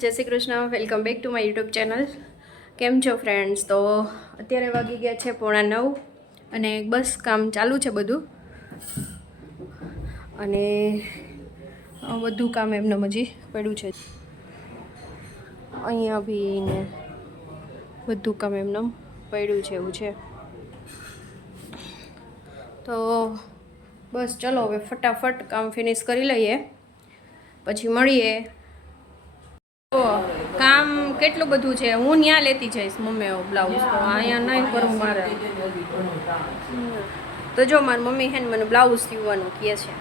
જય Shri Krishna, welcome back to my YouTube channel. કેમ છો ફ્રેન્ડ્સ? તો અત્યારે વાગી ગયા છે 8:45 અને બસ કામ ચાલુ છે બધું. અને બધું કામ એમને હજી પડ્યું છે અહીંયા બી ને બધું કામ એમને પડ્યું છે એવું છે. તો બસ ચલો હવે ફટાફટ કામ ફિનિશ કરી લઈએ પછી મળીએ. કામ કેટલું બધું છે, હું ત્યાં લેતી જઈશ મમ્મી બ્લાઉઝ, તો અહીંયા નહીં કરું મારે. તો જો મારી મમ્મી છે ને મને બ્લાઉઝ સીવવાનું કહે છે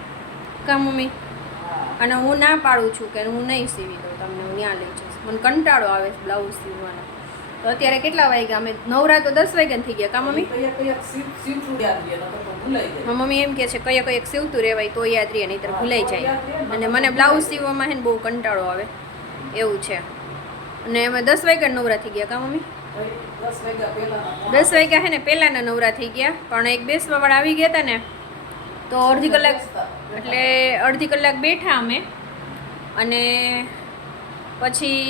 કા મમ્મી, અને હું ના પાડું છું કે હું નહીં સીવી દઉં તમને, હું ત્યાં લઈ જઈશ. મને કંટાળો આવે છે બ્લાઉઝ સીવવાનો. તો અત્યારે કેટલા વાગ્યા? અમે નવરા તો 10 વાગ્યા થઈ ગયા કા મમ્મી? મમ્મી એમ કહે છે કયા કયા સીવતું રહેવાય તો યાદ રહે, નહીંતર ભૂલાઈ જાય. અને મને બ્લાઉઝ સીવવામાં છે ને બહુ કંટાળો આવે એવું છે. અને અમે 10 વાગ્યા નવરા થઈ ગયા કા મમ્મી? 10 વાગ્યા છે ને પહેલાંના નવરા થઈ ગયા, પણ એક બેસવાવાળા આવી ગયા હતા ને તો અડધી કલાક બેઠા અમે. અને પછી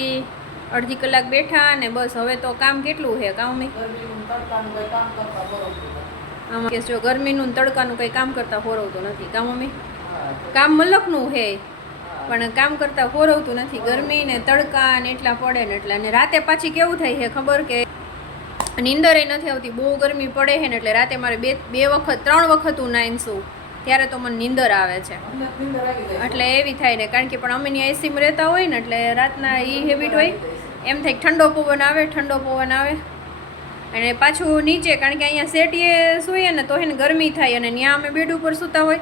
અડધી કલાક બેઠા અને બસ હવે તો કામ કેટલું છે કા મમ્મી? આમાં કે જો ગરમીનું તડકાનું કંઈ કામ કરતાં હોરવતું નથી કા મમ્મી? કામ મલકનું છે પણ કામ કરતાં હોરવતું નથી. ગરમી ને તડકા ને એટલા પડે ને એટલે. અને રાતે પાછી કેવું થાય છે ખબર કે નીંદરે નથી આવતી, બહુ ગરમી પડે છે ને એટલે રાતે મારે 3 વખત હું નાઈન સૂવું ત્યારે તો મને નીંદર આવે છે. એટલે એવી થાય ને, કારણ કે પણ અમે ત્યાં એસીમાં રહેતા હોય ને એટલે રાતના એ હેબિટ હોય. એમ થાય ઠંડો પવન આવે અને પાછું નીચે, કારણ કે અહીંયા શેટીએ સૂઈએ ને તો એને ગરમી થાય અને ત્યાં અમે બેડ ઉપર સૂતા હોય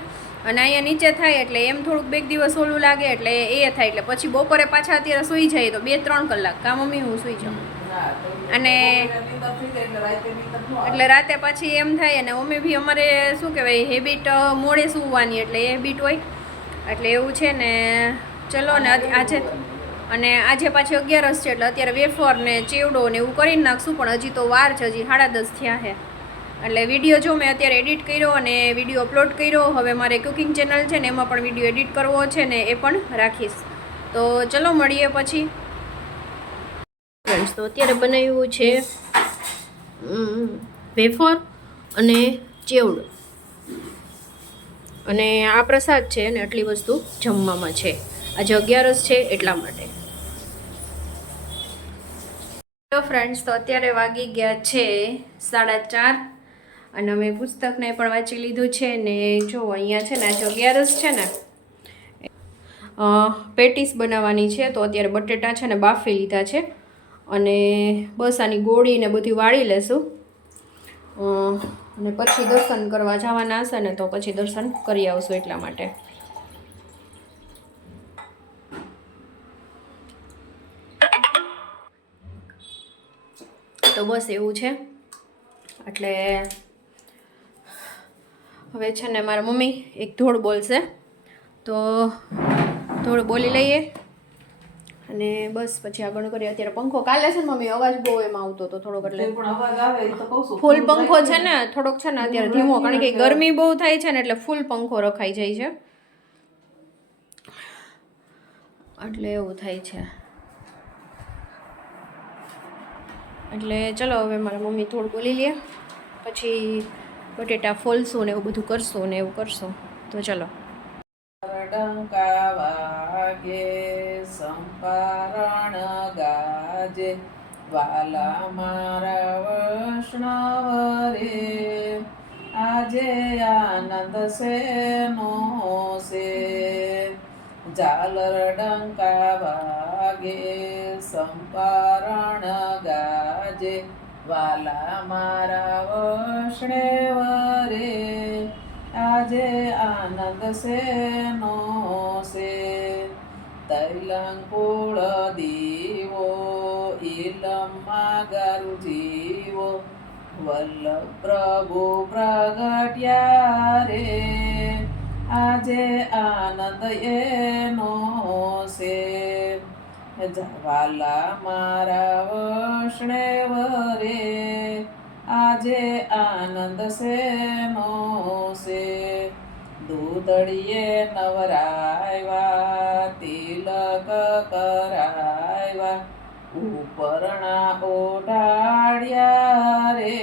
અને અહીંયા નીચે થાય એટલે એમ થોડુંક 2 દિવસ ઓલું લાગે એટલે એ થાય. એટલે પછી બપોરે પાછા અત્યારે સૂઈ જાય તો 2-3 કલાક કા મમ્મી હું સૂઈ જાઉં. અને એટલે રાતે પાછી એમ થાય. અને અમે બી અમારે શું કહેવાય હેબિટ મોડે સૂવાની એટલે એ હેબિટ હોય એટલે એવું છે ને. ચલો ને આજે પાછી 11 છે એટલે અત્યારે વેફર ને ચેવડો ને એવું કરીને નાખશું, પણ હજી તો વાર છે, હજી 10:30 થયા છે. એટલે વિડીયો જો મેં અત્યારે એડિટ કર્યો અને વિડીયો અપલોડ કર્યો. હવે મારે કુકિંગ ચેનલ છે ને એમાં પણ વિડીયો એડિટ કરવો છે ને એ પણ રાખીશ. તો ચલો મળીએ પછી. ફ્રેન્ડ્સ તો અત્યારે બનાવ્યું છે વેફર અને ચેવડો, અને આ પ્રસાદ છે ને આટલી વસ્તુ જમવામાં છે. આજે 11 છે એટલા માટે. ફ્રેન્ડ્સ તો અત્યારે વાગી ગયા છે 4:30 અને અમે પુસ્તકને પણ વાંચી લીધું છે ને. જો અહીંયા છે ને આજે 11 છે ને પેટીસ બનાવવાની છે. તો અત્યારે બટેટા છે ને બાફી લીધા છે અને બસ આની ગોળી ને બધી વાળી લેશું. અને પછી દર્શન કરવા જવાના હશે ને તો પછી દર્શન કરી આવશું એટલા માટે. તો બસ એવું છે. એટલે હવે છે ને મારા મમ્મી એક ધોળ બોલશે તો ધોળ બોલી લઈએ અને બસ પછી આગળ કરીએ. અત્યારે પંખો કાલે છે ને મમ્મી અવાજ બહુ એમાં આવતો હતો થોડોક, એટલે ફૂલ પંખો છે ને થોડોક છે ને અત્યારે ધીમો, કારણ કે ગરમી બહુ થાય છે ને એટલે ફૂલ પંખો રખાઈ જાય છે એટલે એવું થાય છે. એટલે ચલો હવે મારા મમ્મી થોડું બોલી લે પછી બટેટા ફોલશું ને એવું બધું કરશું ને એવું કરશું. તો ચલો. ડંકા વાગે સંપારણ ગાજે, વાલા મારા વૈષ્ણવ રે, આજે આનંદ સેનો છે. ઝાલર ડંકા વાગે સંપારણ ગાજે, વાલા મારા વૈષ્ણવ રે, આજે આનંદ સેનો છે. તૈલંકુળ દીવો ઇલમમાં ગરુ જીવો, વલ્લભ પ્રભુ પ્રગટ્યા રે, આજે આનંદ એનો છે. વાલા મારા વૈષ્ણવ રે, આજે આનંદ સેનો છે. દૂધડીએ નવરાવ્યા તિલક કરાવ્યા, ઉપરના ઓઢાડ્યા રે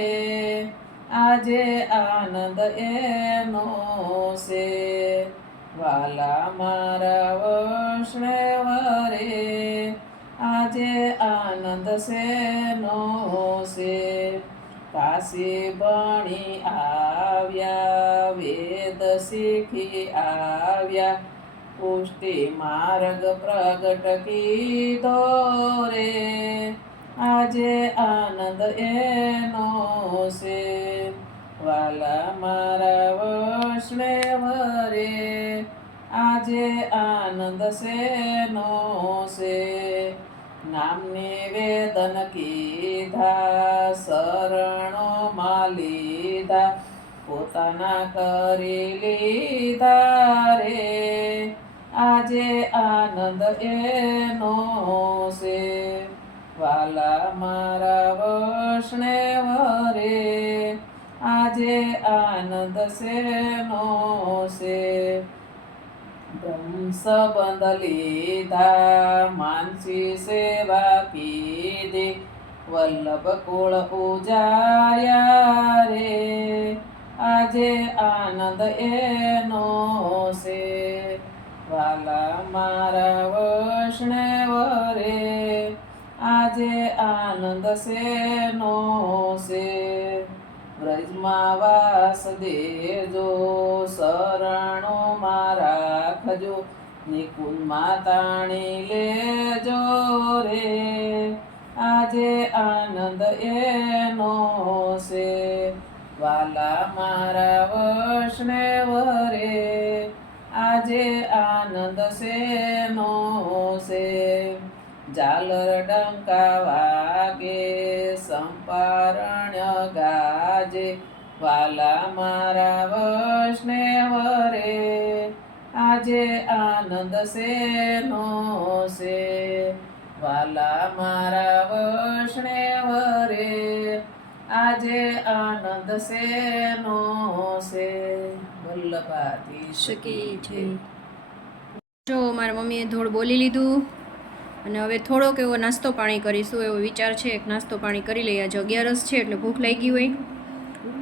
આજે આનંદ એનો છે વાલા મારા વૈષ્ણવ રે આજે આનંદ શેનો છે કાશી ભણી આવ્યા વેદ શીખી આવ્યા પુષ્ટિ માર્ગ પ્રગટ કીધો રે આજે આનંદ એનો છે વાલા મારા વૈષ્ણવ રે આજે આનંદ શેનો છે નામ નિવેદન કીધા શરણોમાં લીધા પોતાના કરી લીધા રે આજે આનંદ એનો છે વાલા મારા વૈષ્ણવ રે આજે આનંદ શેનો છે બ્રહ્મ સંબંધ લીધા માનસી સેવા કીધી વલ્લભ કુળ ઉજાર્યા રે આજે આનંદ એનો છે વાલા મારા વૈષ્ણવ રે આજે આનંદ શેનો છે વ્રજમાં વાસ દેજો શરણોમાં રાખજો નિકુંજમાં તાણી લેજો રે આજે આનંદ એનો છે વાલા મારા વૈષ્ણવ રે આજે આનંદ શેનો છે ઝાલર ડંકા વાગે સંપારણ્ય ગાજે વાલા મારા વૈષ્ણવ રે આજે આનંદ શેનો છે વાલા મારા વૈષ્ણવ રે આજે આનંદ શેનો છે વલ્લભાધીશ શકી છે જો મારા મમ્મીએ ધોળ બોલી લીધું અને હવે થોડોક એવો નાસ્તો પાણી કરીશું એવો વિચાર છે એક નાસ્તો પાણી કરી લઈએ આજે 11 છે એટલે ભૂખ લાગી હોય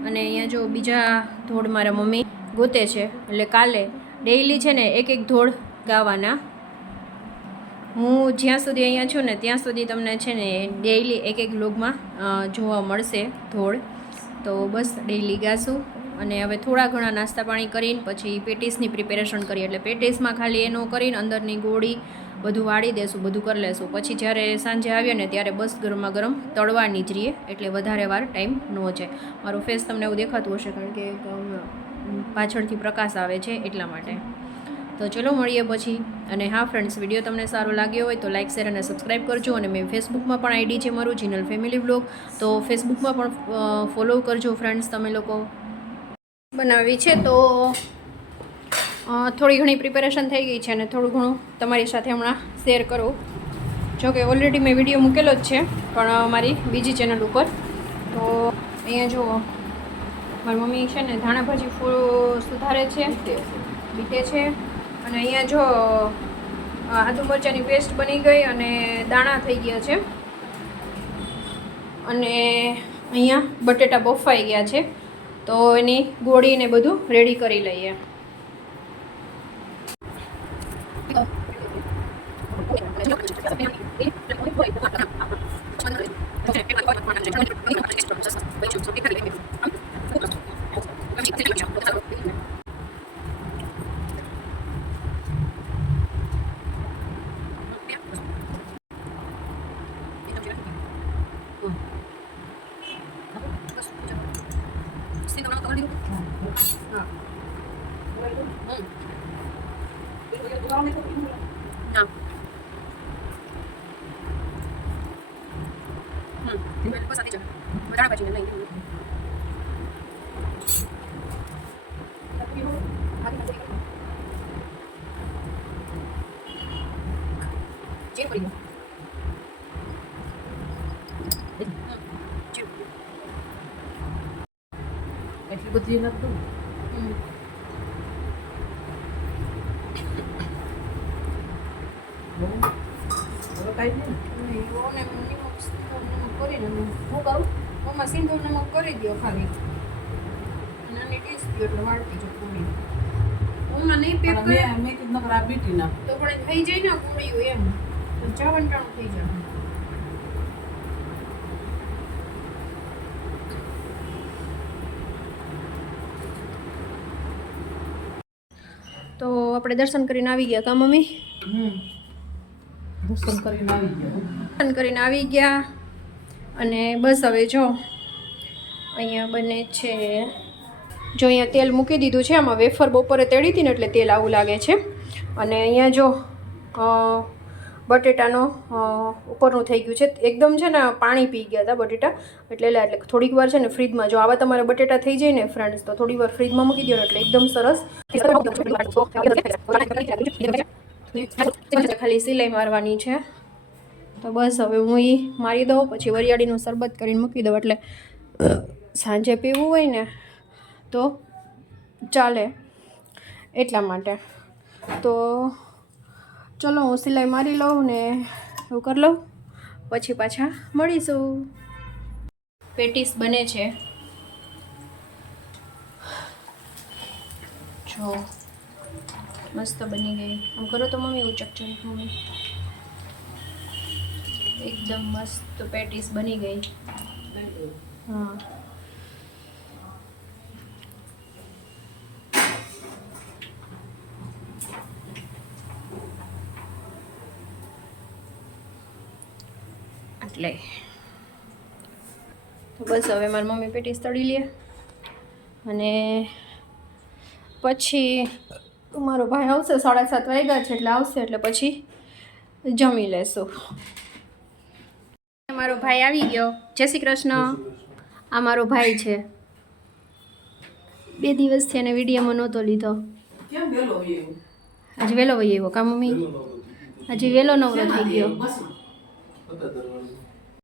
અને અહીંયા જો બીજા ધોળ મારા મમ્મી ગોતે છે એટલે કાલે ડેઈલી છે ને એક ધોળ ગાવાના હું જ્યાં સુધી અહીંયા છું ને ત્યાં સુધી તમને છે ને ડેઈલી એક વ્લોગમાં જોવા મળશે ધોળ તો બસ ડેઈલી ગાશું અને હવે થોડા ઘણા નાસ્તા પાણી કરીને પછી પેટીસની પ્રિપેરેશન કરીએ એટલે પેટીસમાં ખાલી એનું કરીને અંદરની ગોળી બધું વાળી દેશું બધું કરી લેશું પછી જ્યારે સાંજે આવીએ ને ત્યારે બસ ગરમા ગરમ તળવાની જ રહીએ એટલે વધારે વાર ટાઈમ ન જાય મારો ફેસ તમને એવું દેખાતું હશે કારણ કે પાછળથી પ્રકાશ આવે છે એટલા માટે તો ચલો મળીએ પછી અને હા ફ્રેન્ડ્સ વિડીયો તમને સારો લાગ્યો હોય તો લાઇક શેર અને સબસ્ક્રાઈબ કરજો અને મેં ફેસબુકમાં પણ આઈડી છે મારું જીનલ ફેમિલી વ્લોગ તો ફેસબુકમાં પણ ફોલો કરજો ફ્રેન્ડ્સ તમે લોકો બનાવી છે તો થોડી ઘણી પ્રિપેરેશન થઈ ગઈ છે અને થોડું ઘણું તમારી સાથે હમણાં શેર કરું જોકે ઓલરેડી મેં વિડીયો મૂકેલો જ છે પણ મારી બીજી ચેનલ ઉપર તો અહીંયા જુઓ મારી મમ્મી છે ને ધાણા ભાજી ફૂલ સુધારે છે બીટે છે અને અહીંયા જો આદુ મરચાંની પેસ્ટ બની ગઈ અને દાણા થઈ ગયા છે અને અહીંયા બટેટા બફાઈ ગયા છે તો એની ગોળીને બધું રેડી કરી લઈએ એટલી બધી નથી દઉં હવે થાય ને. ઓને નિમક સિંદૂર નમક કરીને હું કરું મમ્મા સિંદૂર નમક કરી દો ખાલી નાની ડીશ દો એટલે વાળતી જો પૂરી મમ્મા નહીં પેક પણ કરે મેં કીધું નકર આ બીટી ના તો પણ થઈ જાય ને પૂરીઓ એમ તો ચાવંટાણું થઈ જાય તો આપણે દર્શન કરીને આવી ગયા કા મમ્મી દર્શન કરીને આવી ગયા. દર્શન કરીને આવી ગયા અને બસ હવે જો અહીંયા બને છે જો અહીંયા તેલ મૂકી દીધું છે આમાં વેફર બપોરે તેડી હતી ને એટલે તેલ આવું લાગે છે અને અહીંયા જો બટેટાનો ઉપરનું થઈ ગયું છે એકદમ છે ને પાણી પી ગયા હતા બટેટા એટલે થોડીક વાર છે ને ફ્રીજમાં જો આવા તમારે બટેટા થઈ જાય ને ફ્રેન્ડ્સ તો થોડી વાર ફ્રીજમાં મૂકી દો ને એટલે એકદમ સરસ ખાલી સિલાઈ મારવાની છે તો બસ હવે હું એ મારી દઉં પછી વરિયાળીનું શરબત કરીને મૂકી દઉં એટલે સાંજે પીવું હોય ને તો ચાલે એટલા માટે તો ચલો હું સિલાઈ મારી લઉં ને એવું કરી લઉં પછી પાછા મળીશું પેટીસ બને છે જો મસ્ત બની ગઈ આમ કરો તો મમ્મી ઉચક છે મમ્મી એકદમ મસ્ત પેટીસ બની ગઈ હા એટલે તો બસ હવે મારી મમ્મી પેટીસ તળી લે અને પછી મારો ભાઈ આવશે 7:30 વાગ્યા છે એટલે આવશે એટલે પછી જમી લેશું મારો ભાઈ આવી ગયો જય શ્રી કૃષ્ણ આ મારો ભાઈ છે 2 દિવસથી એને વિડીયોમાં નહોતો લીધો કેમ વેલો હોય એવું? આજે વહેલો વહી આવ્યો કા મમ્મી આજે વહેલો નવરો થઈ ગયો બસ.